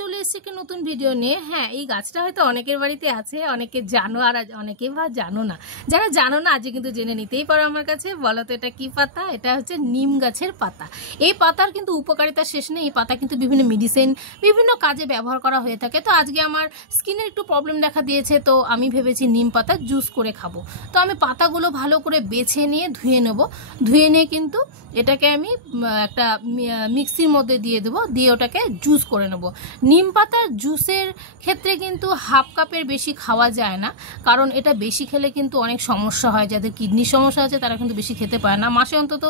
চলে এসেছি একটা নতুন ভিডিও নিয়ে। হ্যাঁ, এই গাছটা হয়তো অনেকের বাড়িতে আছে, অনেকে জানো আর অনেকে বা জানো না। যারা জানো না আজকে কিন্তু জেনে নিতেই পারো আমার কাছে। বলো তো এটা কি পাতা? এটা হচ্ছে নিম গাছের পাতা। এই পাতার কিন্তু উপকারিতা শেষ নেই। এই পাতা কিন্তু বিভিন্ন মেডিসিন, বিভিন্ন কাজে ব্যবহার করা হয়ে থাকে। তো আজকে আমার স্কিনের একটু প্রবলেম দেখা দিয়েছে, তো আমি ভেবেছি নিম পাতা জুস করে খাবো। তো আমি পাতাগুলো ভালো করে বেছে নিয়ে ধুয়ে নেব। ধুয়ে নিয়ে কিন্তু এটাকে আমি একটা মিক্সির মধ্যে দিয়ে দেবো, দিয়ে ওটাকে জুস করে নেব। নিম পাতার জুসের ক্ষেত্রে কিন্তু হাফ কাপের বেশি খাওয়া যায় না, কারণ এটা বেশি খেলে কিন্তু অনেক সমস্যা হয়। যাদের কিডনির সমস্যা আছে তারা কিন্তু বেশি খেতে পারে না, মাসে অন্তত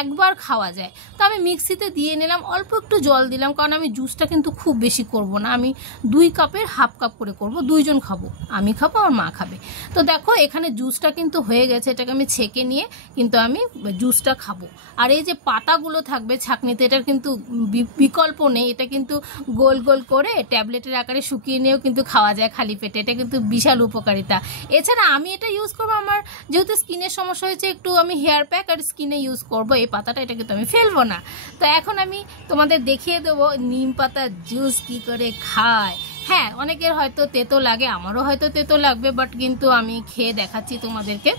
একবার খাওয়া যায়। তো আমি মিক্সিতে দিয়ে নিলাম, অল্প একটু জল দিলাম, কারণ আমি জুসটা কিন্তু খুব বেশি করব না। আমি 2 কাপের হাফ কাপ করে করব, 2 জন খাবো, আমি খাবো আর মা খাবে। তো দেখো এখানে জুসটা কিন্তু হয়ে গেছে, এটাকে আমি ছেঁকে নিয়ে কিন্তু আমি জুসটা খাবো। আর এই যে পাতাগুলো থাকবে ছাঁকনিতে, এটার কিন্তু বিকল্প নেই। এটা কিন্তু গোল গোল করে ট্যাবলেটের আকারে শুকিয়ে নিয়েও কিন্তু খাওয়া যায় খালি পেটে। এটা কিন্তু বিশাল উপকারিতা। এছাড়া আমি এটা ইউজ করবো, আমার যেহেতু স্কিনের সমস্যা হয়েছে, একটু আমি হেয়ার প্যাক আর স্কিনে ইউজ করবো এই পাতাটা। এটা কিন্তু আমি ফেলবো না। তো এখন আমি তোমাদের দেখিয়ে দেবো নিম পাতার জুস কি করে খায়। হ্যাঁ, অনেকের হয়তো তেতো লাগে, আমারও হয়তো তেতো লাগবে, বাট কিন্তু আমি খেয়ে দেখাচ্ছি তোমাদেরকে।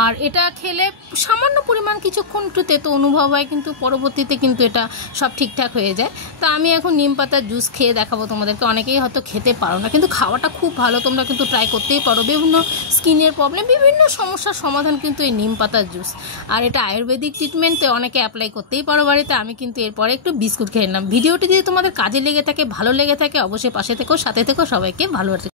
আর এটা খেলে সামান্য পরিমাণ কিছুক্ষণ একটু তেতো অনুভব হয়, কিন্তু পরবর্তীতে কিন্তু এটা সব ঠিকঠাক হয়ে যায়। তো আমি এখন নিম পাতার জুস খেয়ে দেখাবো তোমাদেরকে। অনেকেই হয়তো খেতে পারো না, কিন্তু খাওয়াটা খুব ভালো, তোমরা কিন্তু ট্রাই করতেই পারো। বিভিন্ন স্কিনের প্রবলেম, বিভিন্ন সমস্যার সমাধান কিন্তু এই নিম পাতার জুস। আর এটা আয়ুর্বেদিক ট্রিটমেন্টে অনেকে অ্যাপ্লাই করতেই পারো বাড়িতে। আমি কিন্তু এরপরে একটু বিস্কুট খেয়ে নিলাম। ভিডিওটি যদি তোমাদের কাজে লেগে থাকে, ভালো লেগে থাকে, অবশ্যই পাশে থেকো, সাথে থেকো। সবাইকে ভালো